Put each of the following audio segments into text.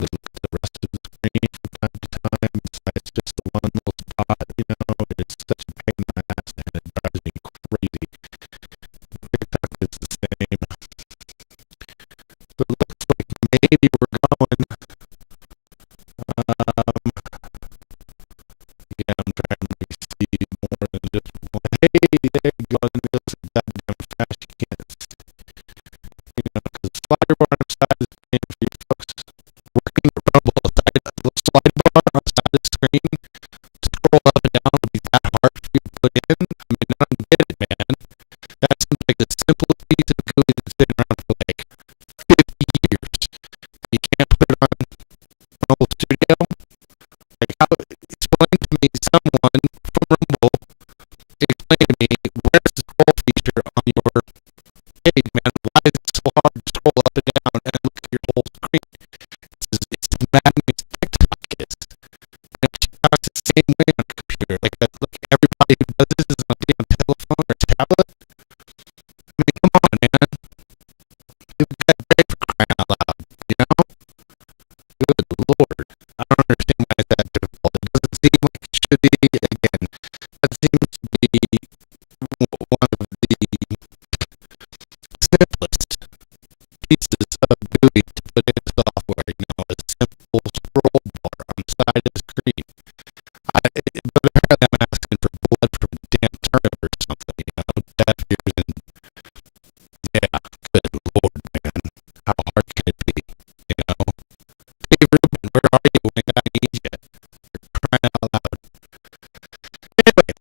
look at the rest of the screen from time to time besides just the one little spot. It's such a pain in the ass and it drives me crazy. TikTok is the same. So it looks like maybe we're going. Yeah, I'm trying to see more than just one. Hey, there you go. And it goes so goddamn fast you can't see. Because the slider bar on the side of the screen for you folks working at Rumble, the little slider bar on the side of the screen to scroll up and down would be that hard for you to put in. I mean, I don't get it, man. That seems like the simplest piece of GUI that's been around for like 50 years. You can't put it on Rumble Studio. Like, how, explain to me, someone from Rumble, explain to me, where's the scroll feature on your page, man? Why is it so hard to scroll up and down and look at your whole screen? It's as maddening as TikTok is. And TikTok's the same way on a computer. Like, everybody who does this is on a damn telephone or tablet. I mean, come on, man. Give a guy a break for crying out loud, Good Lord. I don't understand why it's that difficult. It doesn't seem like it should be. Again, that seems to be one of the simplest pieces of GUI to put in software. A simple scroll bar on the side of the screen. But apparently I'm asking for blood from a damn turnip or something. Deaf ears and yeah, good Lord, man. How hard can it be? Hey, Ruben, where are you when I need you? You're crying out loud. Anyway,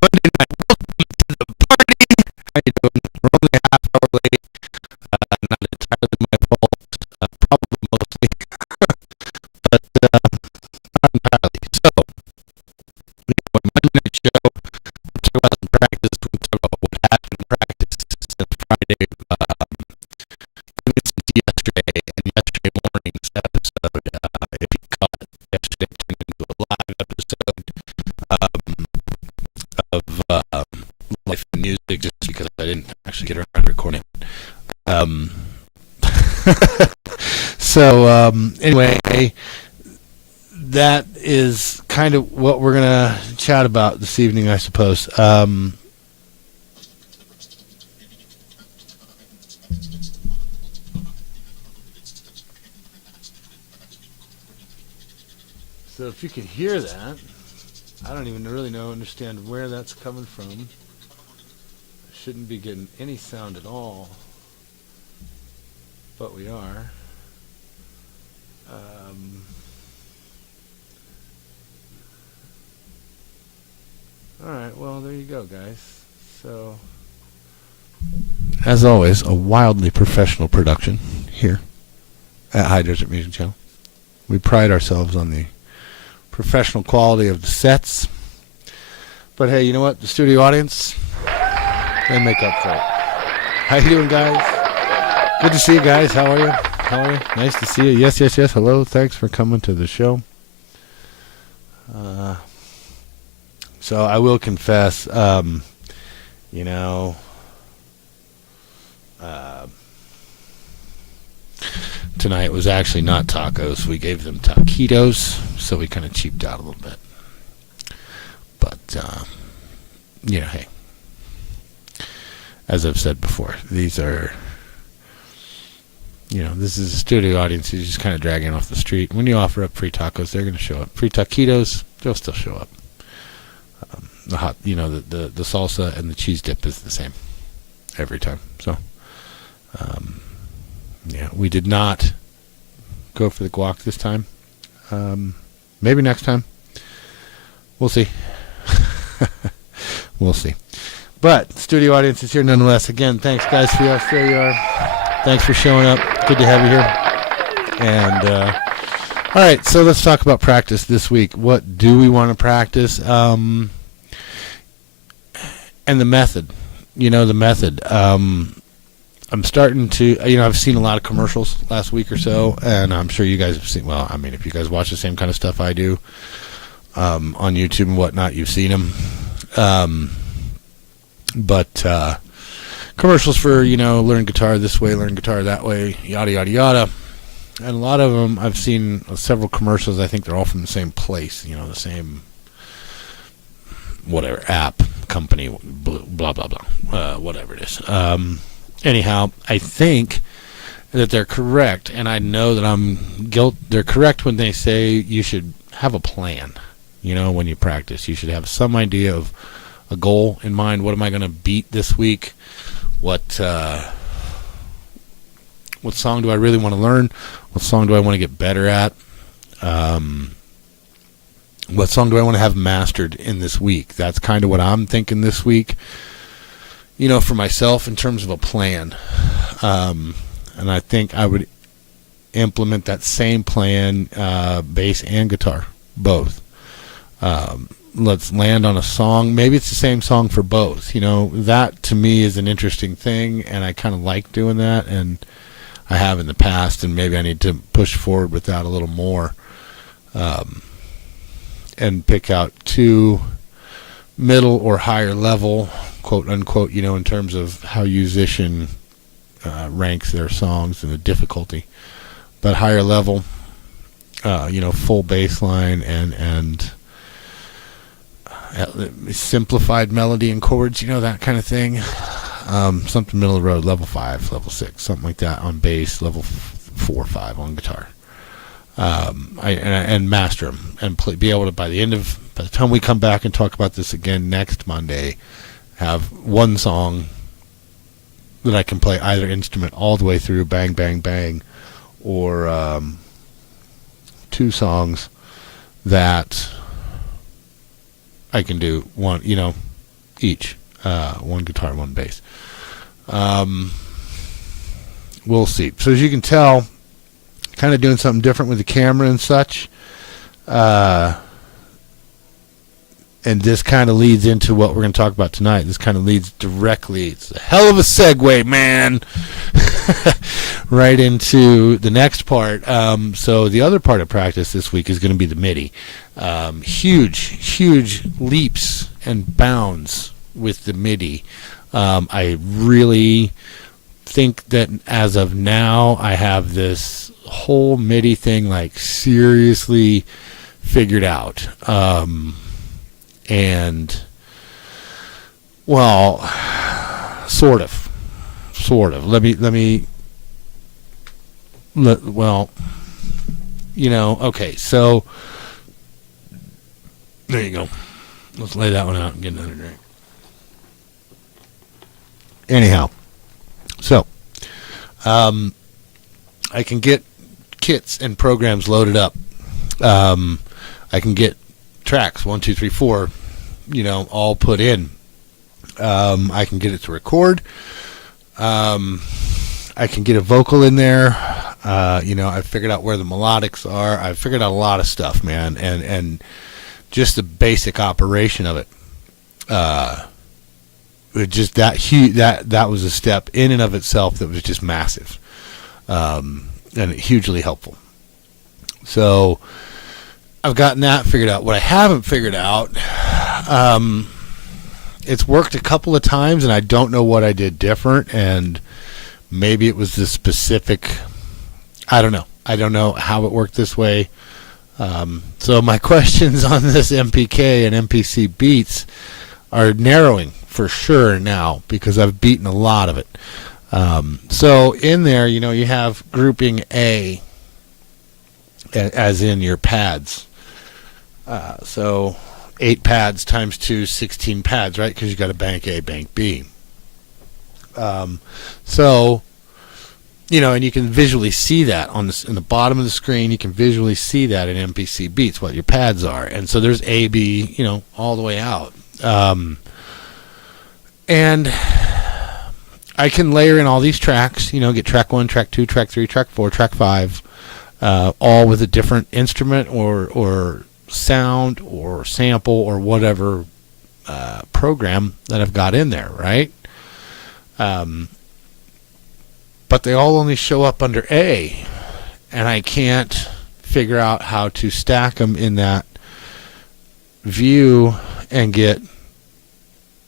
Monday night, welcome to the party. How you doing? We're only a half hour late. Not entirely my fault. Probably mostly. But not entirely. So, Monday night show, we talk about some practice. We talk about what happened in practice since Friday. Since yesterday and yesterday morning's episode, if you caught it, yesterday turned into a live episode of Life and Music just because I didn't actually get around to recording it. Anyway, that is kind of what we're going to chat about this evening, I suppose. So if you can hear that, I don't even really understand where that's coming from. I shouldn't be getting any sound at all, but we are. Alright, well, there you go, guys. So, as always, a wildly professional production here at High Desert Music Channel. We pride ourselves on the professional quality of the sets. But hey, you know what? The studio audience, they make up for it. How you doing, guys? Good to see you guys. How are you? Nice to see you. Yes. Hello. Thanks for coming to the show. So I will confess, tonight was actually not tacos. We gave them taquitos, so we kind of cheaped out a little bit. But, hey, as I've said before, these are, this is a studio audience. You're just kind of dragging off the street. When you offer up free tacos, they're going to show up. Free taquitos, they'll still show up. The hot, the salsa and the cheese dip is the same every time. So, we did not go for the guac this time. Maybe next time. We'll see. We'll see. But studio audience is here nonetheless. Again, thanks guys for your There you are. Thanks for showing up. Good to have you here. And all right, so let's talk about practice this week. What do we want to practice? And the method. The method. I'm starting to, I've seen a lot of commercials last week or so, and I'm sure you guys have seen, if you guys watch the same kind of stuff I do on YouTube and whatnot, you've seen them. But commercials for, learn guitar this way, learn guitar that way, yada, yada, yada. And a lot of them, I've seen several commercials. I think they're all from the same place, the same whatever app company, blah, blah, blah, whatever it is. Anyhow, I think that they're correct, and I know that they're correct when they say you should have a plan. When you practice, you should have some idea of a goal in mind. What am I going to beat this week? What song do I really want to learn? What song do I want to get better at? What song do I want to have mastered in this week? That's kind of what I'm thinking this week, for myself in terms of a plan. And I think I would implement that same plan, bass and guitar, both. Let's land on a song. Maybe it's the same song for both. That to me is an interesting thing, and I kind of like doing that, and I have in the past, and maybe I need to push forward with that a little more, and pick out 2 middle or higher level, quote unquote, in terms of how musician ranks their songs and the difficulty, but higher level, full bass line and simplified melody and chords, that kind of thing. Something middle of the road, level 5, level 6, something like that on bass, level 4 or 5 on guitar. And master them and be able to, by the time we come back and talk about this again next Monday, have one song that I can play either instrument all the way through, bang, bang, bang, or 2 songs that I can do one, each, one guitar, one bass. We'll see. So as you can tell, kind of doing something different with the camera and such. And this kind of leads into what we're going to talk about tonight. This kind of leads directly, it's a hell of a segue, man, right into the next part. So the other part of practice this week is going to be the MIDI. Huge leaps and bounds with the MIDI. I really think that as of now, I have this whole MIDI thing seriously figured out. And well, sort of. Okay, so there you go. Let's lay that one out and get another drink. Anyhow, so I can get kits and programs loaded up. I can get tracks 1, 2, 3, 4, all put in. I can get it to record. I can get a vocal in there. I've figured out where the melodics are. I've figured out a lot of stuff, man, and just the basic operation of it. Just that was a step in and of itself that was just massive, and hugely helpful. So I've gotten that figured out. What I haven't figured out, it's worked a couple of times, and I don't know what I did different, and maybe it was the specific, I don't know. I don't know how it worked this way. So my questions on this MPK and MPC beats are narrowing for sure now, because I've beaten a lot of it. So in there, you have grouping A, as in your pads. So 8 pads times 2, 16 pads, right? Because you got a bank A, bank B. So, and you can visually see that in the bottom of the screen. You can visually see that in MPC Beats, what your pads are. And so there's A, B, all the way out. And I can layer in all these tracks, get track 1, track 2, track 3, track 4, track 5, all with a different instrument or sound or sample or whatever program that I've got in there, right? But they all only show up under A, and I can't figure out how to stack them in that view and get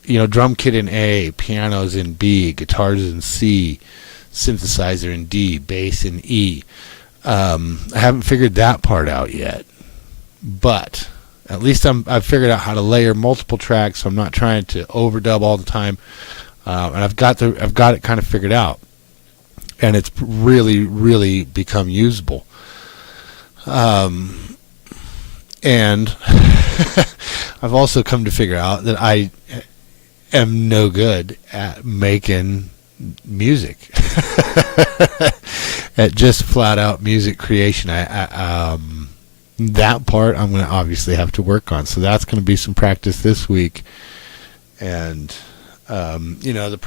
drum kit in A, piano's in B, guitars in C, synthesizer in D, bass in E. I haven't figured that part out yet, but at least I've figured out how to layer multiple tracks, so I'm not trying to overdub all the time, and I've got it kind of figured out, and it's really, really become usable. And I've also come to figure out that I am no good at making music, at just flat out music creation. That part I'm going to obviously have to work on. So that's going to be some practice this week. And, the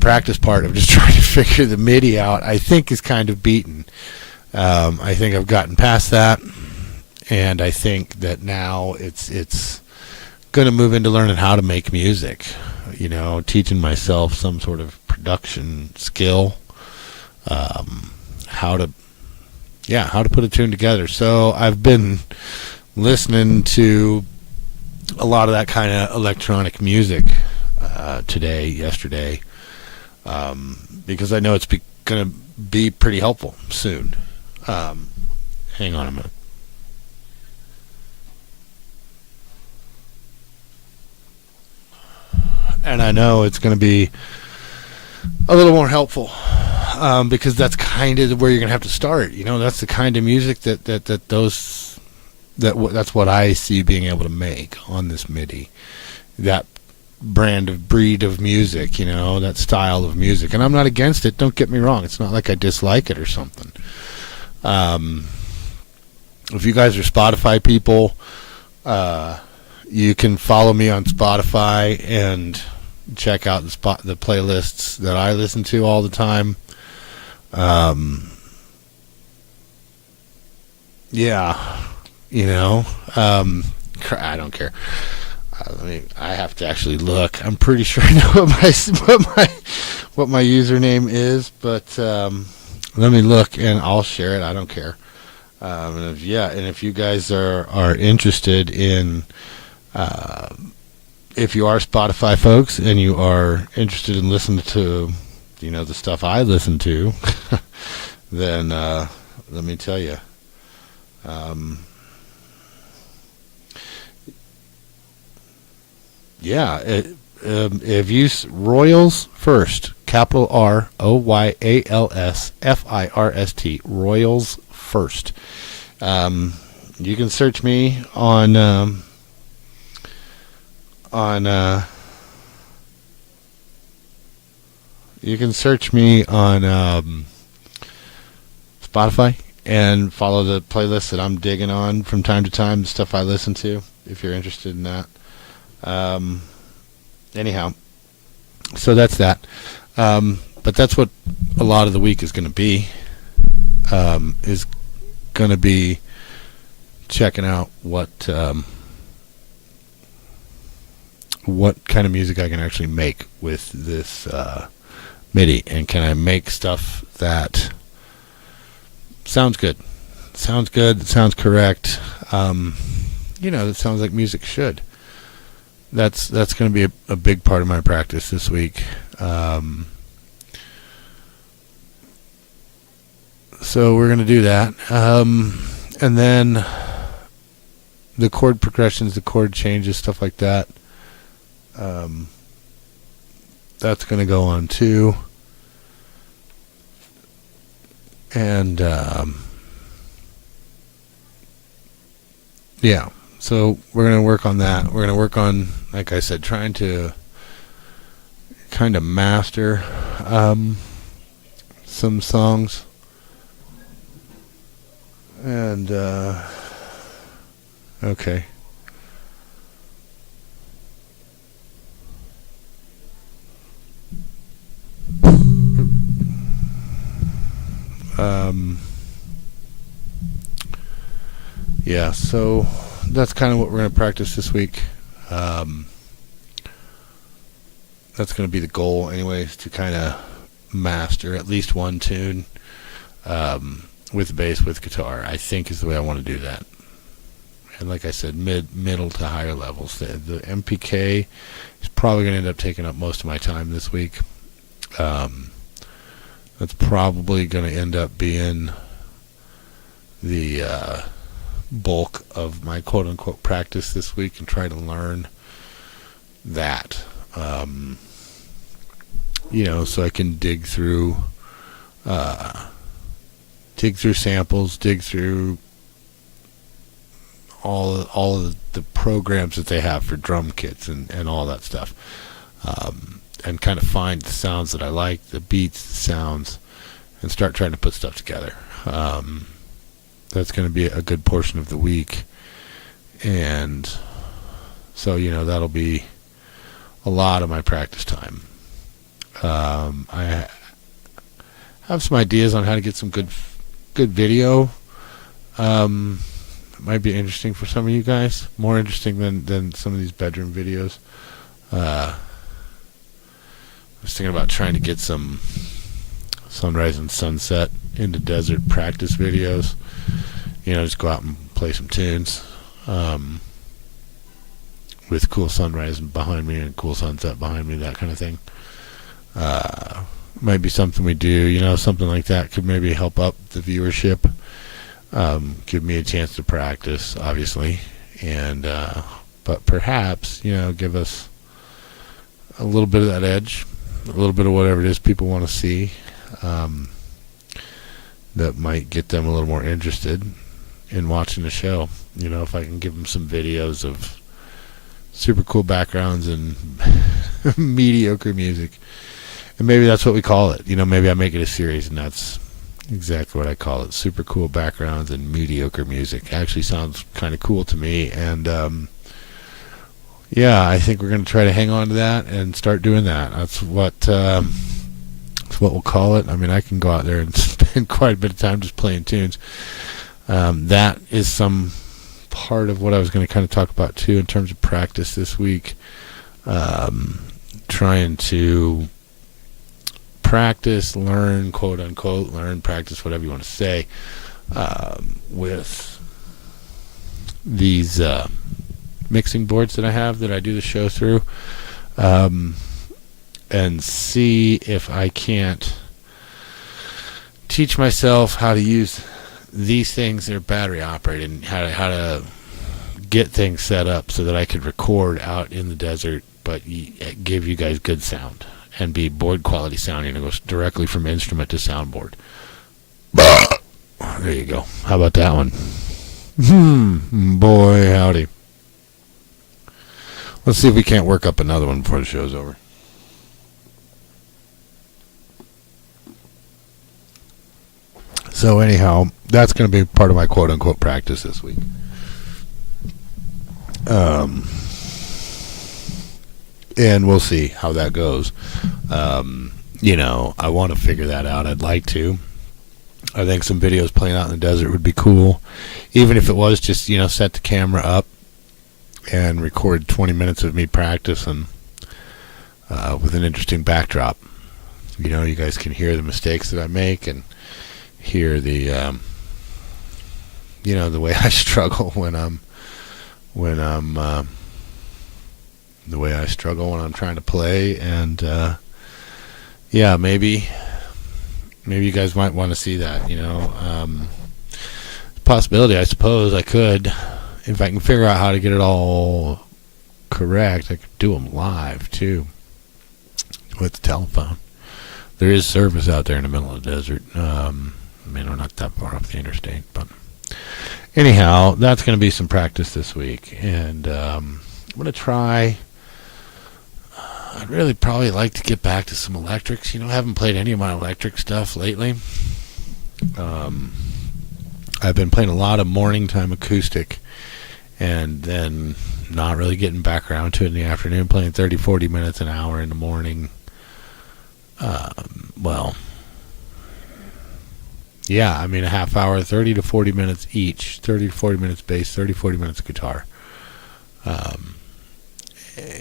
practice part of just trying to figure the MIDI out, I think is kind of beaten. I think I've gotten past that. And I think that now it's going to move into learning how to make music, teaching myself some sort of production skill, how to put a tune together. So I've been listening to a lot of that kind of electronic music today, yesterday, because I know it's going to be pretty helpful soon. Hang on a minute. And I know it's going to be a little more helpful, because that's kind of where you're going to have to start. That's the kind of music that's what I see being able to make on this MIDI. That breed of music, that style of music. And I'm not against it. Don't get me wrong. It's not like I dislike it or something. If you guys are Spotify people, you can follow me on Spotify and check out the playlists that I listen to all the time. I don't care. I have to actually look. I'm pretty sure I know what my username is, but let me look and I'll share it. I don't care. And if you guys are interested in, if you are Spotify folks and you are interested in listening to, the stuff I listen to, then let me tell you. If you Royals First, capital ROYALSFIRST, Royals First. You can search me on Spotify and follow the playlist that I'm digging on from time to time, the stuff I listen to, if you're interested in that. Anyhow, so that's that. But that's what a lot of the week is going to be. Is going to be checking out what kind of music I can actually make with this MIDI, and can I make stuff that sounds good, that sounds correct, that sounds like music should. That's going to be a big part of my practice this week. So we're going to do that. And then the chord progressions, the chord changes, stuff like that. That's going to go on too. And so we're going to work on that. We're going to work on, like I said, trying to kind of master some songs. And okay. So that's kind of what we're going to practice this week. That's going to be the goal anyways, to kind of master at least one tune with bass, with guitar, I think is the way I want to do that. and like I said, middle to higher levels. The MPK is probably going to end up taking up most of my time this week. That's probably going to end up being the bulk of my quote-unquote practice this week, and try to learn that. So I can dig through samples, dig through all of the programs that they have for drum kits and all that stuff, and kind of find the sounds that I like, the beats, the sounds, and start trying to put stuff together. That's going to be a good portion of the week, and so that'll be a lot of my practice time. I have some ideas on how to get some good video. It might be interesting for some of you guys, more interesting than some of these bedroom videos. I was thinking about trying to get some sunrise and sunset into desert practice videos. Just go out and play some tunes with cool sunrise behind me and cool sunset behind me, that kind of thing. Might be something we do. Something like that could maybe help up the viewership. Give me a chance to practice, obviously, and but perhaps give us a little bit of that edge, a little bit of whatever it is people want to see, that might get them a little more interested in watching the show. If I can give them some videos of super cool backgrounds and mediocre music, and maybe that's what we call it. Maybe I make it a series, and that's exactly what I call it: super cool backgrounds and mediocre music. Actually sounds kind of cool to me, and I think we're going to try to hang on to that and start doing that. That's what we'll call it. I mean, I can go out there and spend quite a bit of time just playing tunes. That is some part of what I was going to kind of talk about too in terms of practice this week. Trying to practice, learn, quote unquote, practice, whatever you want to say, with these mixing boards that I have that I do the show through, and see if I can't teach myself how to use these things that are battery operated, and how to get things set up so that I could record out in the desert, but give you guys good sound and be board quality sounding. It goes directly from instrument to soundboard. There you go. How about that one? Boy, howdy. Let's see if we can't work up another one before the show's over. So anyhow, that's going to be part of my quote-unquote practice this week. And we'll see how that goes. I want to figure that out. I'd like to. I think some videos playing out in the desert would be cool. Even if it was just, set the camera up and record 20 minutes of me practicing with an interesting backdrop. You guys can hear the mistakes that I make and hear the the way I struggle when I'm trying to play, and maybe you guys might want to see that. Possibility, I suppose I could, if I can figure out how to get it all correct. I could do them live too with the telephone. There is service out there in the middle of the desert. We're not that far off the interstate, but anyhow, that's going to be some practice this week, and I'm going to try. I'd really probably like to get back to some electrics. I haven't played any of my electric stuff lately. I've been playing a lot of morning time acoustic, and then not really getting back around to it in the afternoon, playing 30, 40 minutes an hour in the morning. A half hour, 30 to 40 minutes each, 30 to 40 minutes bass, 30, 40 minutes guitar,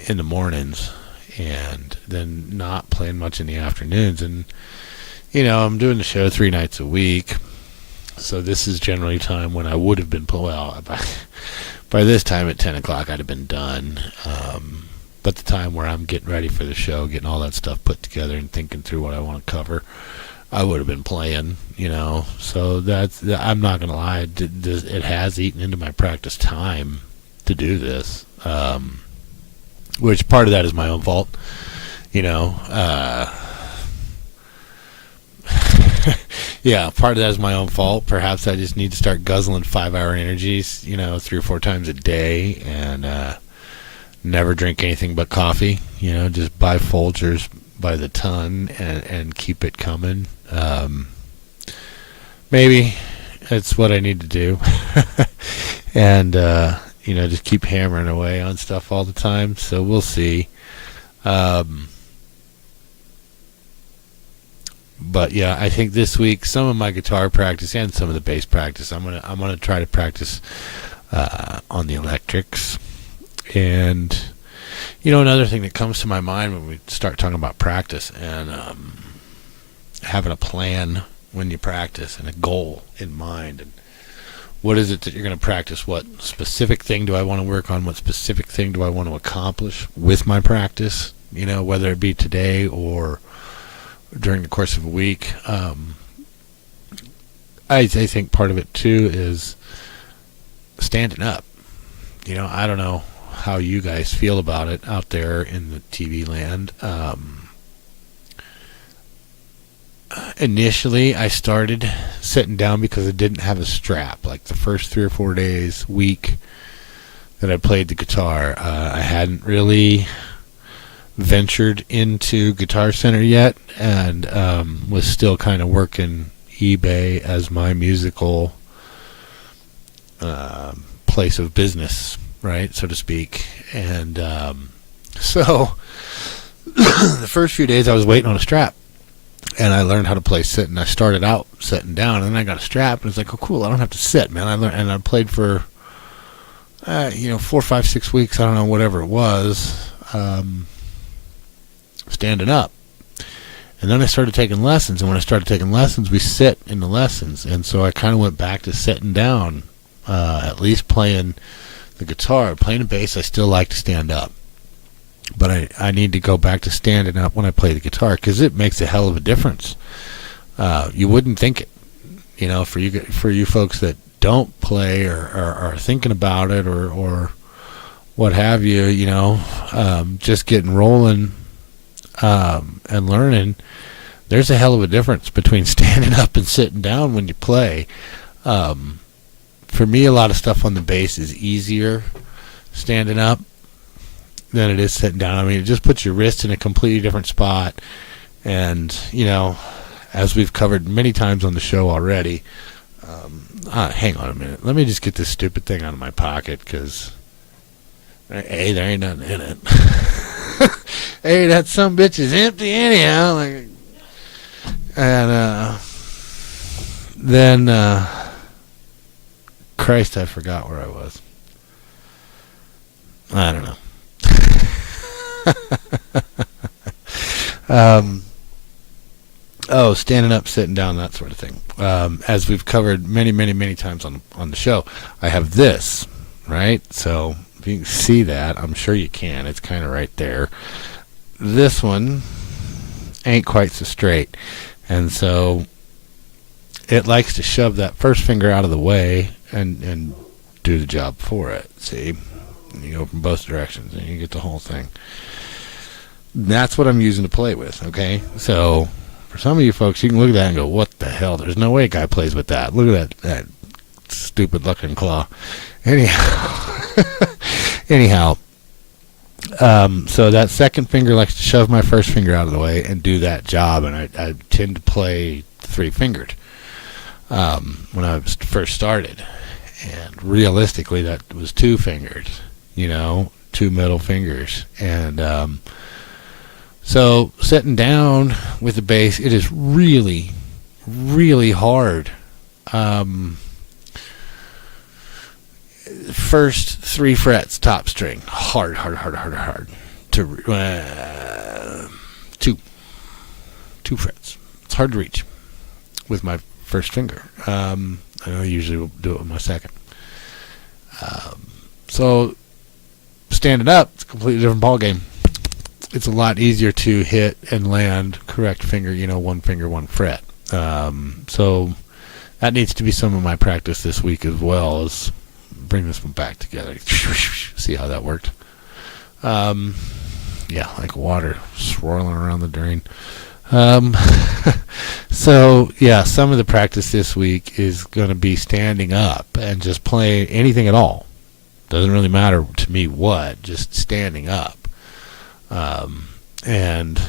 in the mornings, and then not playing much in the afternoons. And, I'm doing the show 3 nights a week, so this is generally time when I would have been, by this time at 10 o'clock I'd have been done. But the time where I'm getting ready for the show, getting all that stuff put together and thinking through what I want to cover, I would have been playing, So I'm not going to lie, it has eaten into my practice time to do this, which part of that is my own fault, yeah, part of that is my own fault. Perhaps I just need to start guzzling 5-hour energies, 3 or 4 times a day, and never drink anything but coffee. Just buy Folgers by the ton and keep it coming. Maybe that's what I need to do, and just keep hammering away on stuff all the time. So we'll see. But yeah, I think this week some of my guitar practice and some of the bass practice, I'm gonna try to practice on the electrics. And another thing that comes to my mind when we start talking about practice and having a plan when you practice and a goal in mind, and what is it that you're going to practice? What specific thing do I want to work on? What specific thing do I want to accomplish with my practice? Whether it be today or during the course of a week. I think part of it too is standing up. I don't know how you guys feel about it out there in the TV land. Initially I started sitting down because I didn't have a strap. Like the first 3 or 4 days, week that I played the guitar, I hadn't really ventured into Guitar Center yet, and was still kind of working eBay as my musical place of business, right, so to speak. And so the first few days I was waiting on a strap, and I learned how to play sitting. I started out sitting down, and then I got a strap, and it's like, oh cool, I don't have to sit, man. I learned, and I played for 4, 5, 6 weeks, I don't know, whatever it was, standing up. And then I started taking lessons, and when I started taking lessons, we sit in the lessons, and so I kind of went back to sitting down, at least playing the guitar. Playing the bass, I still like to stand up, but I need to go back to standing up when I play the guitar, because it makes a hell of a difference. You wouldn't think it, for you folks that don't play or are thinking about it or what have you, just getting rolling and learning. There's a hell of a difference between standing up and sitting down when you play. For me, a lot of stuff on the bass is easier standing up than it is sitting down. I mean, it just puts your wrist in a completely different spot. And, as we've covered many times on the show already, hang on a minute. Let me just get this stupid thing out of my pocket, because, A, there ain't nothing in it. Hey, that sumbitch is empty anyhow. And then, Christ, I forgot where I was. I don't know. Standing up, sitting down, that sort of thing. As we've covered many, many, many times on the show, I have this, right? So if you can see that, I'm sure you can. It's kind of right there. This one ain't quite so straight, and so it likes to shove that first finger out of the way and do the job for it. See? You go from both directions, and you get the whole thing. That's what I'm using to play with, okay? So for some of you folks, you can look at that and go, what the hell? There's no way a guy plays with that. Look at that stupid looking claw. Anyhow, so that second finger likes to shove my first finger out of the way and do that job, and I tend to play 3-fingered when I was first started. And realistically, that was 2-fingered, 2 middle fingers. And so sitting down with the bass, it is really, really hard. First 3 frets, top string, hard. To 2 frets. It's hard to reach with my first finger. I usually will do it with my second. So standing up, it's a completely different ball game. It's a lot easier to hit and land correct finger, one finger, one fret. So that needs to be some of my practice this week as well, as bring this one back together. See how that worked. Yeah, like water swirling around the drain. So yeah, some of the practice this week is going to be standing up and just playing anything at all. Doesn't really matter to me what, just standing up. And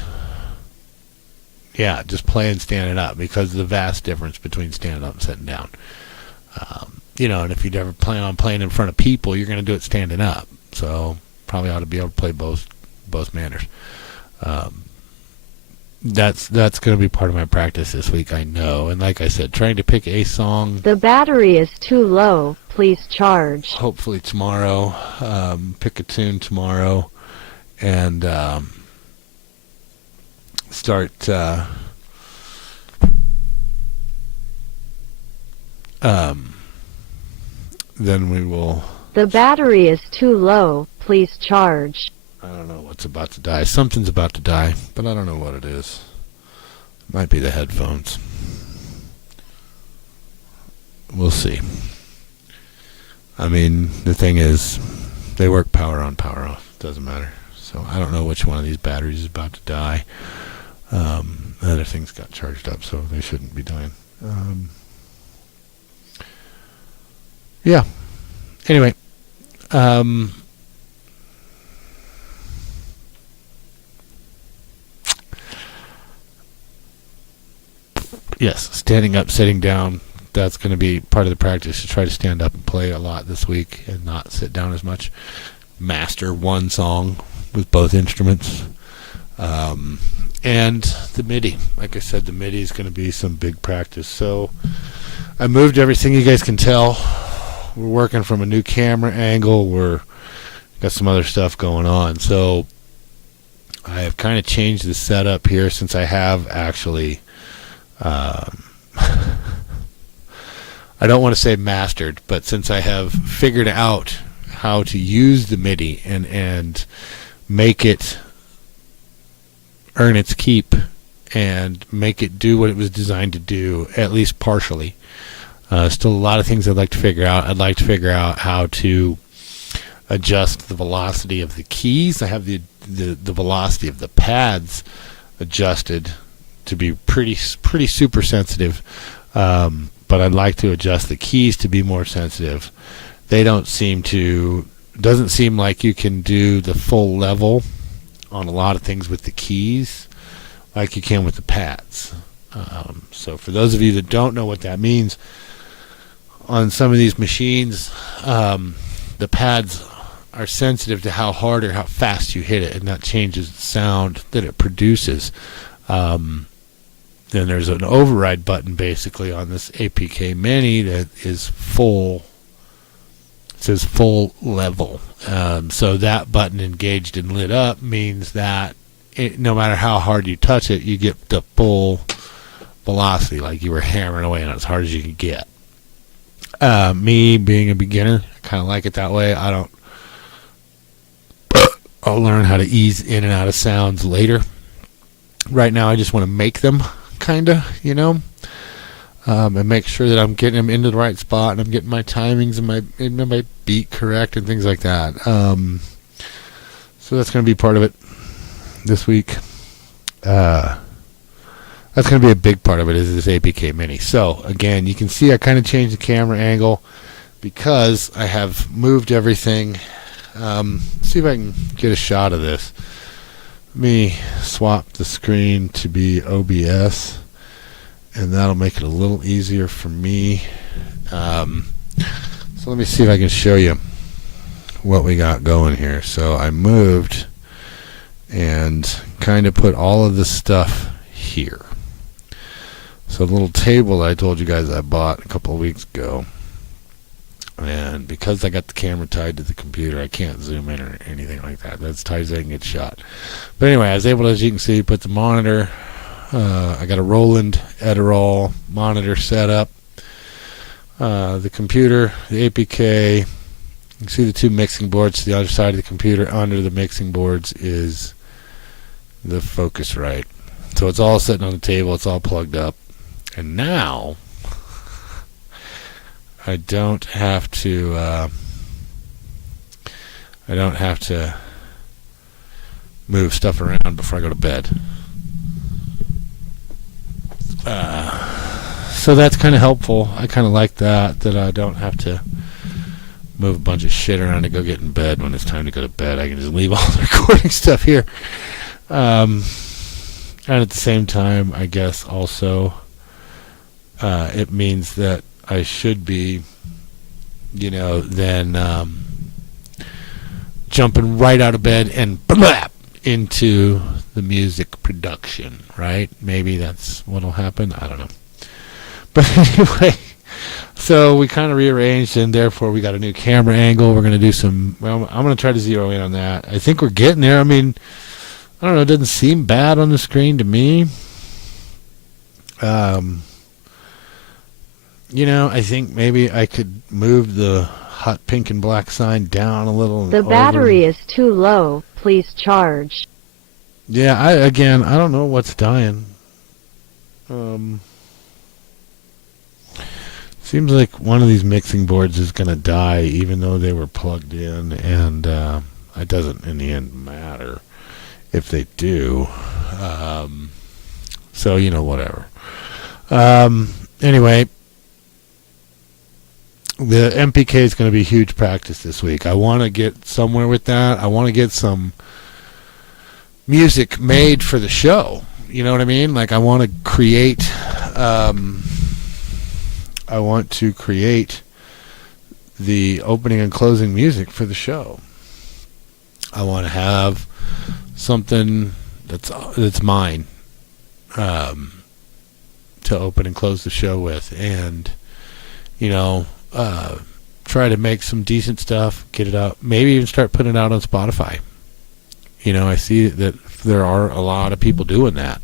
yeah, just playing standing up, because of the vast difference between standing up and sitting down. And if you'd ever plan on playing in front of people, you're going to do it standing up. So probably ought to be able to play both manners. That's going to be part of my practice this week, I know. And like I said, trying to pick a song. The battery is too low. Please charge. Hopefully tomorrow. Pick a tune tomorrow. And start then we will. The battery is too low. Please charge. I don't know what's about to die. Something's about to die, but I don't know what it is. It might be the headphones. We'll see. I mean, the thing is, they work power on, power off. Doesn't matter. So I don't know which one of these batteries is about to die. The other things got charged up, so they shouldn't be dying. Yeah. Anyway. Yes, standing up, sitting down, that's going to be part of the practice, to try to stand up and play a lot this week and not sit down as much. Master one song with both instruments. And the MIDI. Like I said, the MIDI is going to be some big practice. So I moved everything, you guys can tell. We're working from a new camera angle. We're got some other stuff going on. So I have kind of changed the setup here, since I have actually... I don't want to say mastered, but since I have figured out how to use the MIDI and make it earn its keep and make it do what it was designed to do, at least partially. Still a lot of things I'd like to figure out. I'd like to figure out how to adjust the velocity of the keys. I have the velocity of the pads adjusted to be pretty super sensitive, but I'd like to adjust the keys to be more sensitive. They doesn't seem like you can do the full level on a lot of things with the keys like you can with the pads. So for those of you that don't know what that means, on some of these machines, the pads are sensitive to how hard or how fast you hit it, and that changes the sound that it produces. Then there's an override button basically on this APK Mini that is full. It says full level. So that button engaged and lit up means that no matter how hard you touch it, you get the full velocity, like you were hammering away on it as hard as you can get. Me being a beginner, I kind of like it that way. I'll learn how to ease in and out of sounds later. Right now, I just want to make them, kind of, and make sure that I'm getting them into the right spot, and I'm getting my timings and my beat correct and things like that. So that's going to be part of it this week. That's going to be a big part of it, is this APK Mini. So again, you can see I kind of changed the camera angle because I have moved everything. See if I can get a shot of this. Let me swap the screen to be OBS, and that'll make it a little easier for me. So let me see if I can show you what we got going here. So I moved and kind of put all of this stuff here. So the little table I told you guys I bought a couple of weeks ago, and because I got the camera tied to the computer, I can't zoom in or anything like that. That's tight as I can get shot. But anyway, I was able to, as you can see, put the monitor. I got a Roland Edirol monitor set up. The computer, the APK, You see the two mixing boards to the other side of the computer. Under the mixing boards is the Focusrite. So it's all sitting on the table. It's all plugged up. And now I don't have to move stuff around before I go to bed. So that's kind of helpful. I kind of like that I don't have to move a bunch of shit around to go get in bed when it's time to go to bed. I can just leave all the recording stuff here. And at the same time, I guess also it means that I should be, then jumping right out of bed and blap into the music production, right? Maybe that's what'll happen. I don't know. But anyway, so we kind of rearranged, and therefore we got a new camera angle. We're going to do I'm going to try to zero in on that. I think we're getting there. I mean, I don't know. It doesn't seem bad on the screen to me. I think maybe I could move the hot pink and black sign down a little. The battery is too low. Please charge. Yeah, I don't know what's dying. Seems like one of these mixing boards is going to die, even though they were plugged in, and it doesn't in the end matter if they do. So, whatever. Anyway, the MPK is going to be huge practice this week. I want to get somewhere with that. I want to get some music made for the show. You know what I mean? Like, I want to create the opening and closing music for the show. I want to have something that's mine to open and close the show with, and try to make some decent stuff, get it out, maybe even start putting it out on Spotify. I see that there are a lot of people doing that,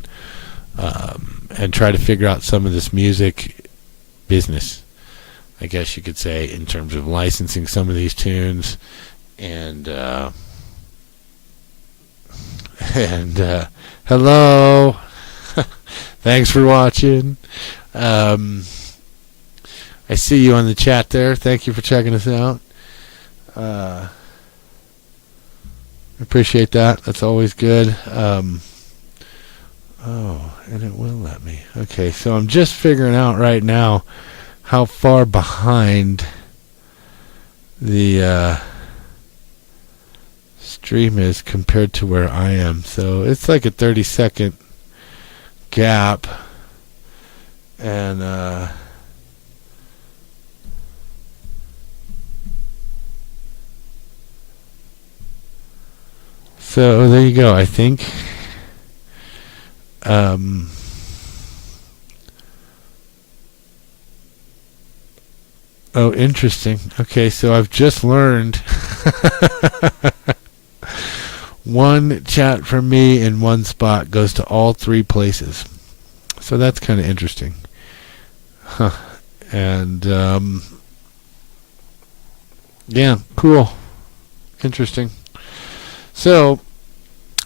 and try to figure out some of this music business, I guess you could say, in terms of licensing some of these tunes, and hello, thanks for watching. I see you on the chat there. Thank you for checking us out. Appreciate that. That's always good. And it will let me. Okay, so I'm just figuring out right now how far behind the stream is compared to where I am. So it's like a 30-second gap, and so there you go. I think oh, interesting. Okay, so I've just learned one chat from me in one spot goes to all three places. So that's kind of interesting. Huh. And yeah, cool. Interesting. So,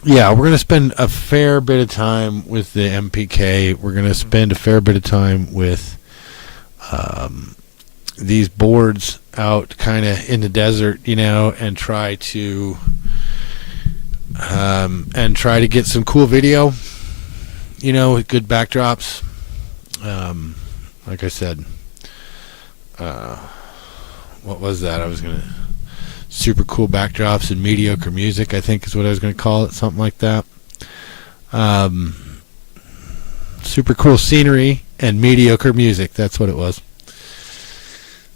yeah, we're going to spend a fair bit of time with the MPK. We're going to spend a fair bit of time with these boards out kind of in the desert, and try to get some cool video, with good backdrops. Like I said, what was that? I was going to... super cool backdrops and mediocre music, I think is what I was going to call it, something like that. Super cool scenery and mediocre music, that's what it was.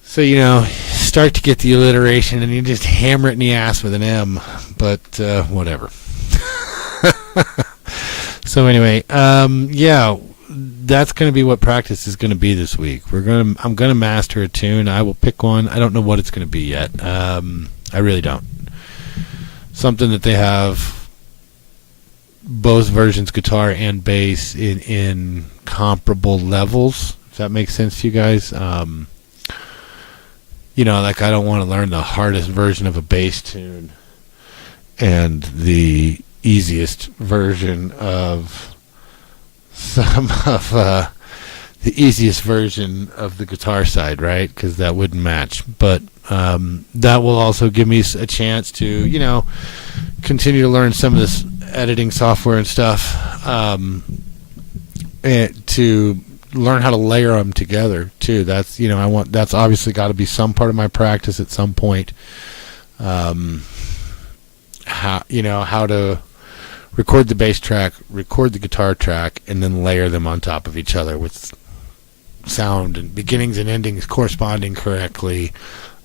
So, start to get the alliteration and you just hammer it in the ass with an M, but whatever. So anyway, yeah, that's going to be what practice is going to be this week. I'm going to master a tune. I will pick one. I don't know what it's going to be yet. I really don't. Something that they have both versions, guitar and bass, in comparable levels. Does that make sense to you guys? like I don't want to learn the hardest version of a bass tune and the easiest version of the easiest version of the guitar side, right? Because that wouldn't match. But that will also give me a chance to, continue to learn some of this editing software and stuff, and to learn how to layer them together too. That's that's obviously got to be some part of my practice at some point. How to record the bass track, record the guitar track, and then layer them on top of each other with sound and beginnings and endings corresponding correctly.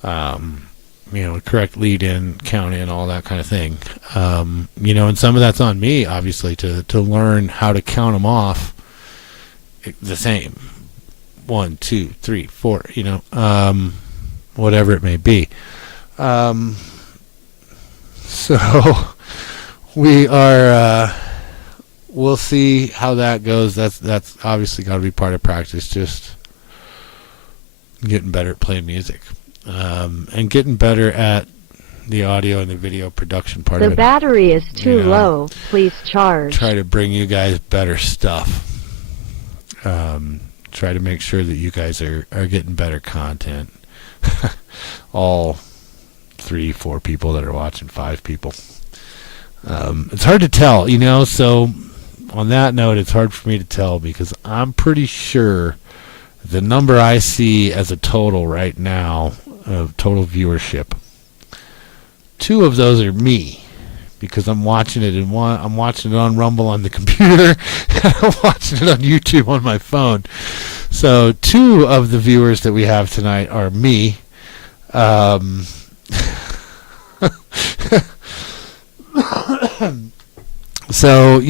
Correct lead in, count in, all that kind of thing. And some of that's on me, obviously, to learn how to count them off the same. 1, 2, 3, 4, whatever it may be. So we are, we'll see how that goes. That's obviously got to be part of practice, just getting better at playing music. And getting better at the audio and the video production part of it. The battery is too low. Please charge. Try to bring you guys better stuff. Try to make sure that you guys are getting better content. All 3, 4 people that are watching, 5 people. It's hard to tell, so on that note, it's hard for me to tell because I'm pretty sure the number I see as a total right now of total viewership, 2 of those are me, because I'm watching it I'm watching it on Rumble on the computer, and I'm watching it on YouTube on my phone. So 2 of the viewers that we have tonight are me. So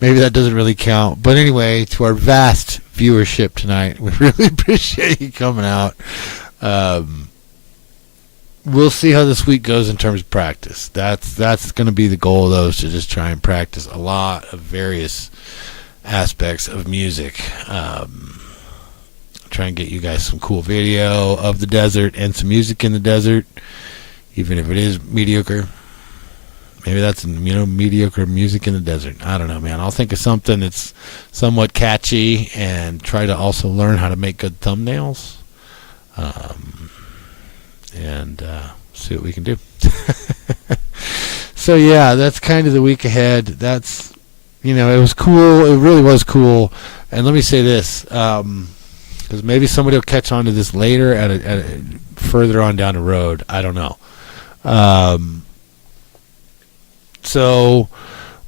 maybe that doesn't really count, but anyway, to our vast viewership tonight, we really appreciate you coming out. We'll see how this week goes in terms of practice. That's going to be the goal, though, is to just try and practice a lot of various aspects of music. Try and get you guys some cool video of the desert and some music in the desert, even if it is mediocre. Maybe that's, mediocre music in the desert. I don't know, man. I'll think of something that's somewhat catchy and try to also learn how to make good thumbnails. And see what we can do. So, yeah, that's kind of the week ahead. That's, it was cool. It really was cool. And let me say this, because maybe somebody will catch on to this later at a further on down the road. I don't know. So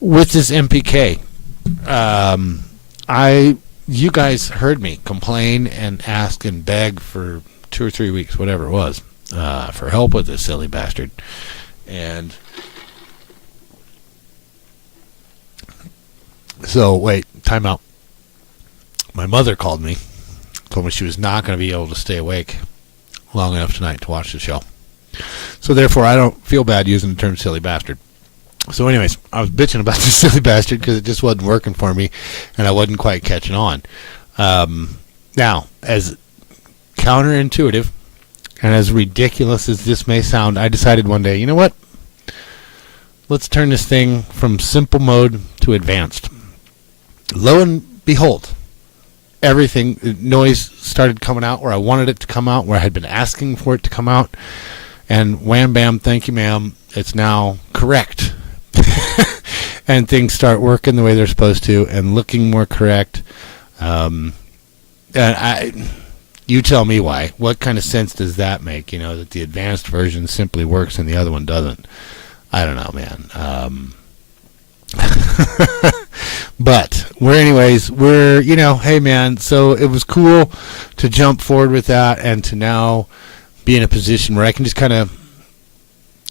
with this MPK, you guys heard me complain and ask and beg for 2 or 3 weeks, whatever it was, for help with this silly bastard. And so, wait, time out. My mother called me, told me she was not going to be able to stay awake long enough tonight to watch the show. So therefore, I don't feel bad using the term silly bastard. So anyways, I was bitching about this silly bastard because it just wasn't working for me, and I wasn't quite catching on. Now, as counterintuitive and as ridiculous as this may sound, I decided one day, you know what? Let's turn this thing from simple mode to advanced. Lo and behold, noise started coming out where I wanted it to come out, where I had been asking for it to come out, and wham, bam, thank you, ma'am, it's now correct. And things start working the way they're supposed to and looking more correct. And you tell me why. What kind of sense does that make, that the advanced version simply works and the other one doesn't? I don't know, man. But we're, hey, man, so it was cool to jump forward with that and to now be in a position where I can just kind of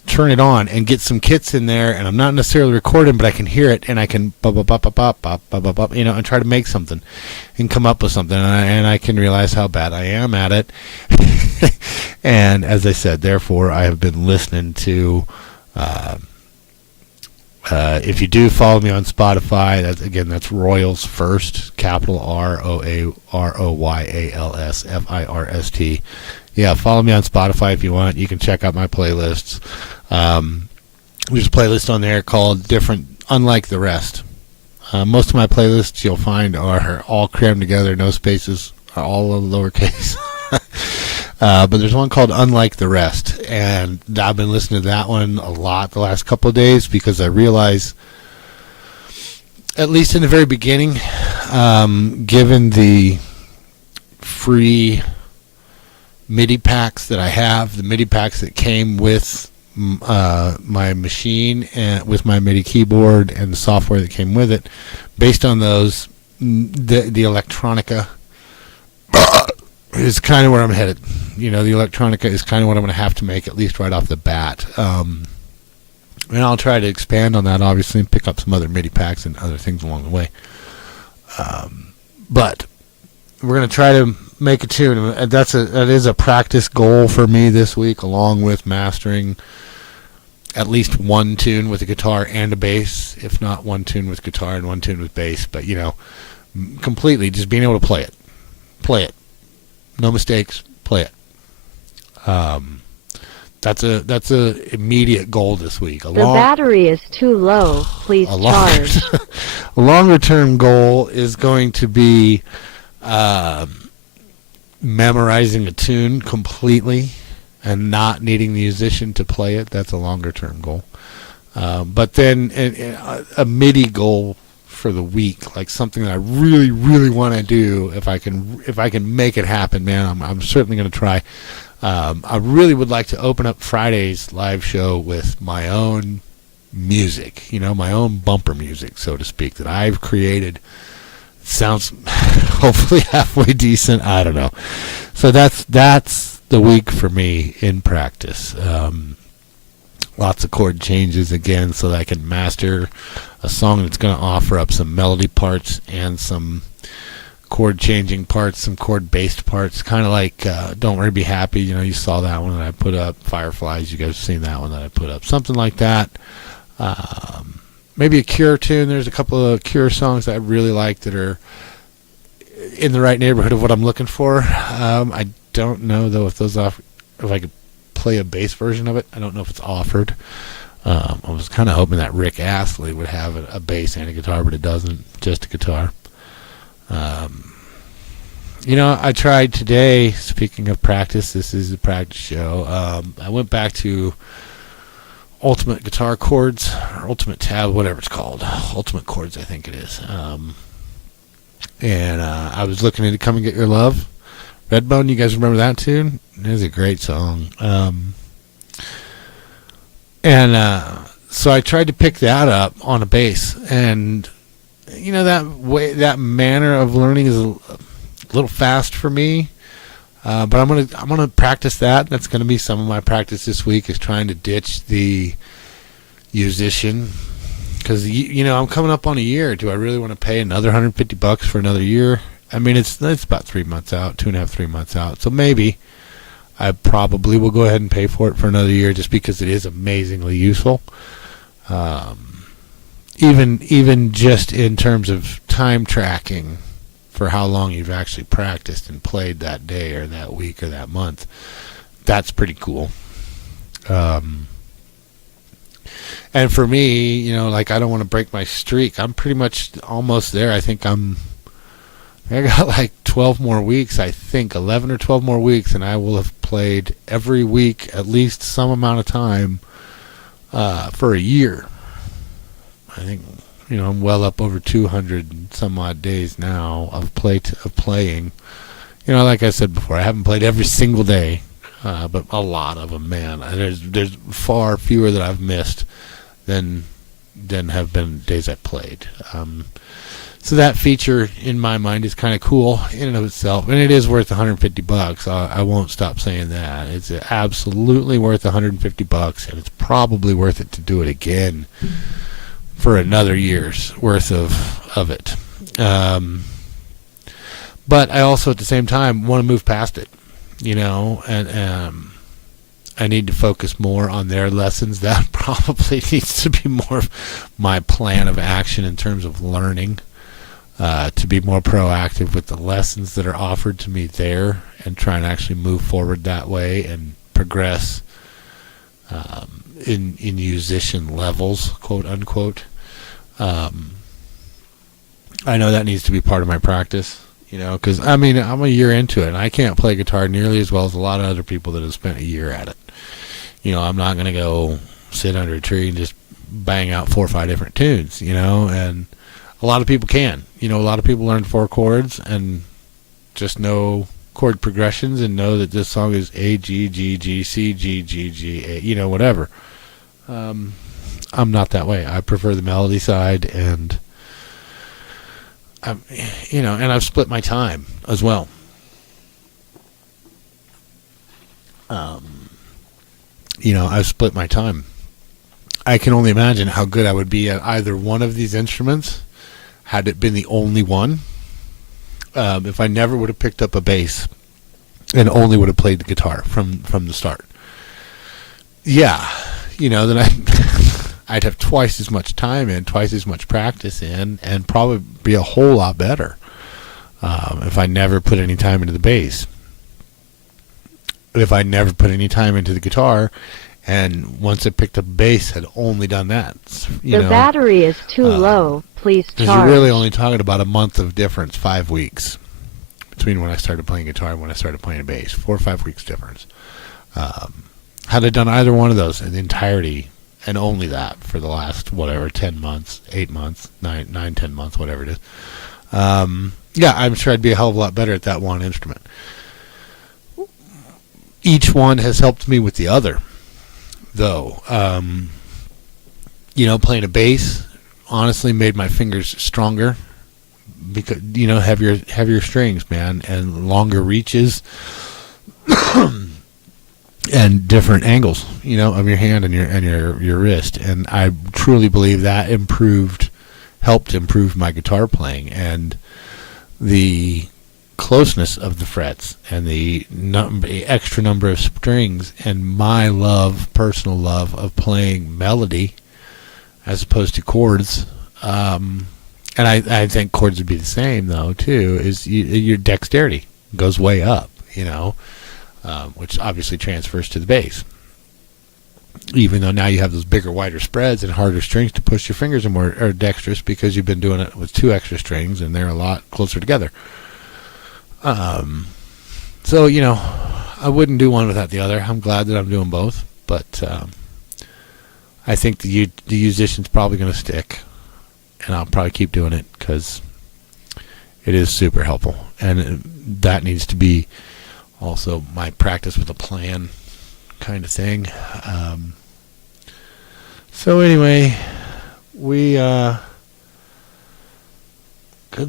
turn it on and get some kits in there, and I'm not necessarily recording, but I can hear it, and I can and try to make something and come up with something, and I can realize how bad I am at it. And as I said, therefore, I have been listening to If you do follow me on Spotify, that's Royals First, capital ROAROYALSFIRST. Yeah, follow me on Spotify if you want. You can check out my playlists. There's a playlist on there called Unlike the Rest. Most of my playlists you'll find are all crammed together, no spaces, are all lowercase. But there's one called Unlike the Rest, and I've been listening to that one a lot the last couple of days because I realize, at least in the very beginning, given the free MIDI packs that I have, the MIDI packs that came with my machine and with my MIDI keyboard and the software that came with it, based on those, the electronica is kind of where I'm headed. The electronica is kind of what I'm going to have to make, at least right off the bat. And I'll try to expand on that, obviously, and pick up some other MIDI packs and other things along the way. But we're going to try to make a tune. That is a practice goal for me this week, along with mastering at least one tune with a guitar and a bass, if not one tune with guitar and one tune with bass. But, completely just being able to play it. No mistakes, play it. That's a immediate goal this week. The battery is too low. Please charge. A longer term goal is going to be memorizing a tune completely and not needing the musician to play it. That's a longer term goal. But then a MIDI goal for the week, like something that I really, really want to do. If I can make it happen, man, I'm certainly going to try. I really would like to open up Friday's live show with my own music, my own bumper music, so to speak, that I've created. Sounds hopefully halfway decent. I don't know. So that's the week for me in practice. Lots of chord changes again, so that I can master a song that's going to offer up some melody parts and some chord changing parts, some chord based parts, kind of like Don't Worry Be Happy. You saw that one that I put up. Fireflies, you guys have seen that one that I put up. Something like that. Maybe a Cure tune. There's a couple of Cure songs that I really like that are in the right neighborhood of what I'm looking for. I don't know though if I could play a bass version of it. I don't know if it's offered. I was kind of hoping that Rick Astley would have a bass and a guitar, but it doesn't. Just a guitar. I tried today, speaking of practice, this is a practice show. I went back to Ultimate Guitar Chords, or Ultimate Tab, whatever it's called. Ultimate Chords, I think it is. And I was looking into Come and Get Your Love. Redbone, you guys remember that tune? It is a great song. So I tried to pick that up on a bass, and that manner of learning is a little fast for me. But I'm gonna practice that. That's gonna be some of my practice this week, is trying to ditch the musician, because I'm coming up on a year. Do I really want to pay another $150 for another year? I mean, it's about 3 months out, 2.5, 3 months out. So maybe I probably will go ahead and pay for it for another year, just because it is amazingly useful. Even just in terms of time tracking for how long you've actually practiced and played that day or that week or that month, that's pretty cool. And for me, I don't want to break my streak. I'm pretty much almost there. I got like 12 more weeks, 11 or 12 more weeks, and I will have played every week at least some amount of time for a year. I think, I'm well up over 200 and some odd days now of playing. Like I said before, I haven't played every single day, but a lot of them, man. There's far fewer that I've missed than have been days I played. So that feature in my mind is kind of cool in and of itself, and it is worth $150. I won't stop saying that. It's absolutely worth $150, and it's probably worth it to do it again for another year's worth of it. But I also at the same time want to move past it, and I need to focus more on their lessons. That probably needs to be more of my plan of action in terms of learning, to be more proactive with the lessons that are offered to me there and try and actually move forward that way and progress in musician levels, quote unquote. I know that needs to be part of my practice, because I mean, I'm a year into it and I can't play guitar nearly as well as a lot of other people that have spent a year at it. I'm not going to go sit under a tree and just bang out 4 or 5 different tunes, and a lot of people can. A lot of people learn 4 chords and just know chord progressions and know that this song is A, G, G, G, C, G, G, G, A, whatever. I'm not that way. I prefer the melody side, and and I've split my time as well. I've split my time. I can only imagine how good I would be at either one of these instruments had it been the only one. If I never would have picked up a bass and only would have played the guitar from the start. Yeah, then I'd have twice as much time in, twice as much practice in, and probably be a whole lot better if I never put any time into the bass. If I never put any time into the guitar, and once I picked up bass, had only done that. The battery is too low. Please charge. Because you're really only talking about a month of difference, 5 weeks, between when I started playing guitar and when I started playing bass. 4 or 5 weeks difference. Had I done either one of those in the entirety, and only that for the last, 10 months, 8 months, 9, 10 months, whatever it is, yeah, I'm sure I'd be a hell of a lot better at that one instrument. Each one has helped me with the other, though. Playing a bass honestly made my fingers stronger because heavier strings, man, and longer reaches and different angles, of your hand and your wrist. And I truly believe that helped improve my guitar playing, and the closeness of the frets and the extra number of strings, and my personal love of playing melody as opposed to chords. And I think chords would be the same though too, is your dexterity goes way up, which obviously transfers to the bass. Even though now you have those bigger, wider spreads and harder strings to push, your fingers are dexterous because you've been doing it with 2 extra strings and they're a lot closer together. So, I wouldn't do one without the other. I'm glad that I'm doing both, but I think the musician's probably going to stick, and I'll probably keep doing it because it is super helpful, and that needs to be also my practice with a plan kind of thing. So anyway, good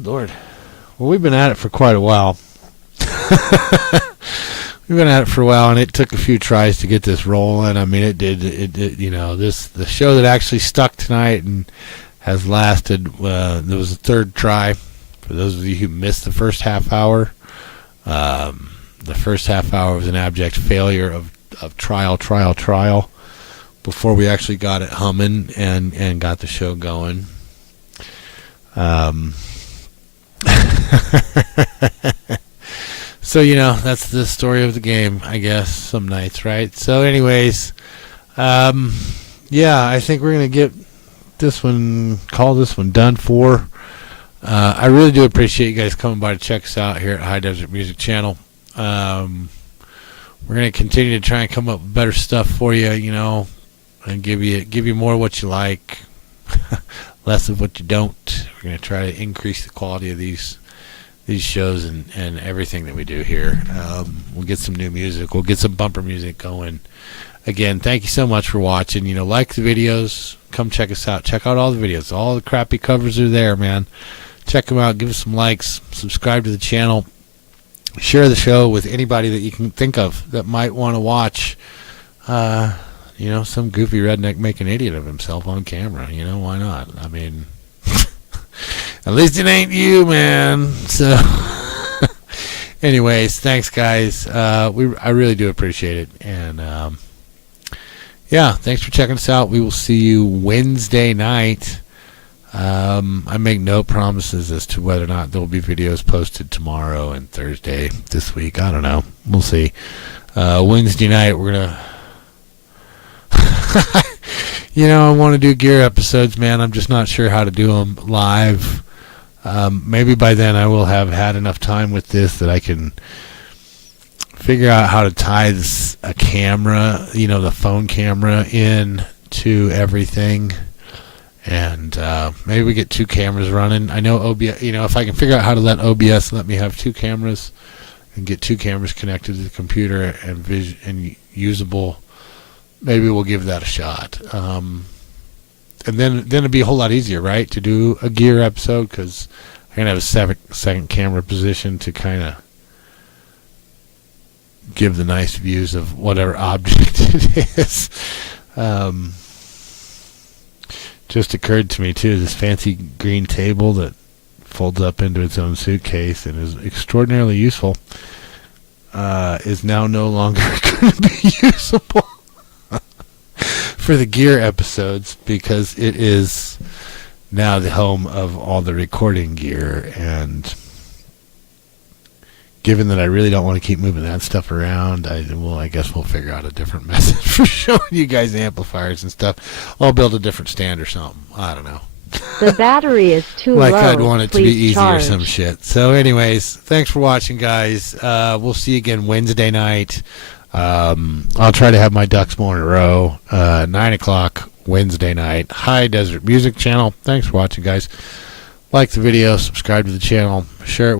Lord. Well, we've been at it for quite a while. We've been at it for a while, and it took a few tries to get this rolling. I mean, it did. The show that actually stuck tonight and has lasted. There was a 3rd try. For those of you who missed the first half hour, the first half hour was an abject failure of trial before we actually got it humming and got the show going. So, that's the story of the game, I guess, some nights, right? So, anyways, yeah, I think we're going to call this one done for. I really do appreciate you guys coming by to check us out here at High Desert Music Channel. We're going to continue to try and come up with better stuff for you, and give you more of what you like, less of what you don't. We're going to try to increase the quality of these shows and everything that we do here. We'll get some new music. We'll get some bumper music going. Again, thank you so much for watching. Like the videos. Come check us out. Check out all the videos. All the crappy covers are there, man. Check them out. Give us some likes. Subscribe to the channel. Share the show with anybody that you can think of that might want to watch, some goofy redneck make an idiot of himself on camera. Why not? I mean, at least it ain't you, man. So, anyways, thanks, guys. I really do appreciate it, and yeah, thanks for checking us out. We will see you Wednesday night. I make no promises as to whether or not there will be videos posted tomorrow and Thursday this week. I don't know. We'll see. Wednesday night, we're going to... I want to do gear episodes, man. I'm just not sure how to do them live. Maybe by then I will have had enough time with this that I can figure out how to tie a camera, the phone camera in to everything. And maybe we get 2 cameras running. I know OBS, if I can figure out how to let OBS let me have 2 cameras and get 2 cameras connected to the computer and usable, maybe we'll give that a shot. And then it'd be a whole lot easier, right, to do a gear episode, because I'm going to have a second camera position to kind of give the nice views of whatever object it is. Just occurred to me, too, this fancy green table that folds up into its own suitcase and is extraordinarily useful is now no longer going to be usable for the gear episodes, because it is now the home of all the recording gear. And given that I really don't want to keep moving that stuff around, I guess we'll figure out a different method for showing you guys amplifiers and stuff. I'll build a different stand or something. I don't know. The battery is too low. I'd want it to be easy charge. or some shit. So anyways, thanks for watching, guys. We'll see you again Wednesday night. I'll try to have my ducks more in a row. 9 o'clock Wednesday night. High Desert Music Channel. Thanks for watching, guys. Like the video, subscribe to the channel, share it